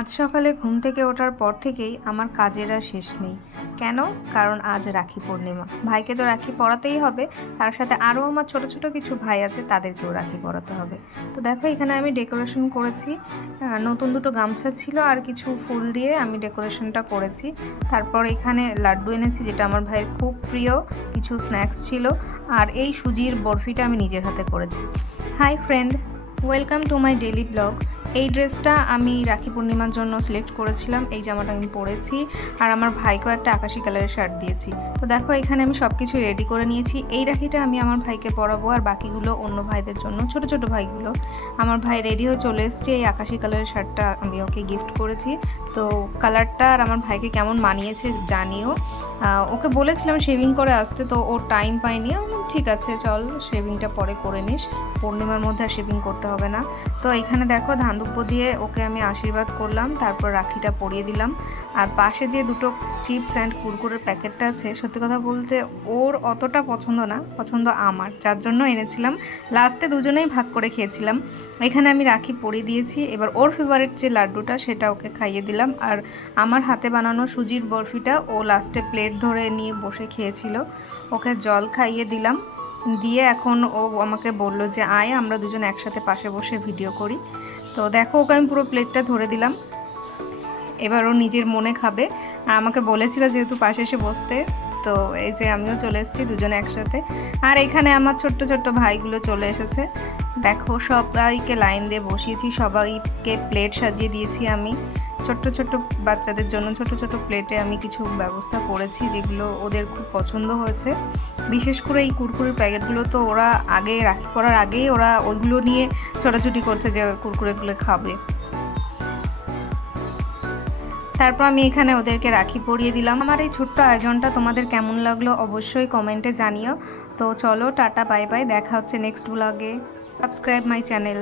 আজ সকালে ঘুম থেকে ওঠার পর থেকেই আমার কাজের আর শেষ নেই। কেন? কারণ আজ রাখি পূর্ণিমা। ভাইকে তো রাখি পরাতেই হবে, তার সাথে আরও আমার ছোট ছোট কিছু ভাই আছে, তাদেরকেও রাখি পরাতে হবে। তো দেখো এখানে আমি ডেকোরেশন করেছি। নতুন দুটো গামছা ছিল আর কিছু ফুল দিয়ে আমি ডেকোরেশনটা করেছি। তারপর এখানে লাড্ডু এনেছি, যেটা আমার ভাইয়ের খুব প্রিয়। কিছু স্ন্যাক্স ছিল, আর এই সুজির বরফিটা আমি নিজের হাতে করেছি। Hi friend, welcome to my daily blog. এই ড্রেসটা আমি রাখি পূর্ণিমার জন্য সিলেক্ট করেছিলাম। এই জামাটা আমি পরেছি, আর আমার ভাইকেও একটা আকাশি কালারের শার্ট দিয়েছি। তো দেখো এখানে আমি সব কিছু রেডি করে নিয়েছি। এই রাখিটা আমি আমার ভাইকে পরাবো, আর বাকিগুলো অন্য ভাইদের জন্য, ছোট ছোট ভাইগুলো। আমার ভাই রেডি হয়ে চলে এসছে। এই আকাশি কালারের শার্টটা আমি ওকে গিফট করেছি। তো কালারটা আর আমার ভাইকে কেমন মানিয়েছে জানিও। ওকে বলেছিলাম শেভিং করে আসতে, তো ও টাইম পায়নি। ঠিক আছে, চল শেভিংটা পরে করে নিস, পূর্ণিমার মধ্যে আর শেভিং করতে হবে না। তো এখানে দেখো ধানদুব্য দিয়ে ওকে আমি আশীর্বাদ করলাম, তারপর রাখিটা পরিয়ে দিলাম। আর পাশে যে দুটো চিপস অ্যান্ড কুরকুরের প্যাকেটটা আছে, সত্যি কথা বলতে ওর অতটা পছন্দ না, পছন্দ আমার, যার জন্য এনেছিলাম। লাস্টে দুজনেই ভাগ করে খেয়েছিলাম। এখানে আমি রাখি পরিয়ে দিয়েছি। এবার ওর ফেভারিট যে লাড্ডুটা, সেটা ওকে খাইয়ে দিলাম। আর আমার হাতে বানানো সুজির বরফিটা ও লাস্টে প্লেট ধরে নিয়ে বসে খেয়েছিল। ওকে জল খাইয়ে দিলাম, দিয়ে এখন ও আমাকে বললো যে আয় আমরা দুজন একসাথে পাশে বসে ভিডিও করি। তো দেখো ওকে আমি পুরো প্লেটটা ধরে দিলাম। এবার ও নিজের মনে খাবে, আর আমাকে বলেছিল যেহেতু পাশে এসে বসতে, তো এই যে আমিও চলে এসেছি দুজনে একসাথে। আর এখানে আমার ছোট্ট ছোট্ট ভাইগুলো চলে এসেছে। দেখো সবাইকে লাইন দিয়ে বসিয়েছি, সবাইকে প্লেট সাজিয়ে দিয়েছি আমি। ছোট্ট ছোট্ট বাচ্চাদের জন্য ছোট ছোট প্লেটে আমি কিছু ব্যবস্থা করেছি, যেগুলো ওদের খুব পছন্দ হয়েছে। বিশেষ করে এই কুরকুরের প্যাকেটগুলো তো ওরা আগে রাখি পড়ার আগেই ওরা ওইগুলো নিয়ে ছোটাছুটি করছে যে কুরকুরেগুলো খাবে। তারপর আমি এখানে ওদেরকে রাখি পরিয়ে দিলাম। আমার এই ছোট্ট আয়োজনটা তোমাদের কেমন লাগলো অবশ্যই কমেন্টে জানিও। তো চলো, টাটা, বাই বাই, দেখা হচ্ছে নেক্সট ব্লগে। Subscribe my channel.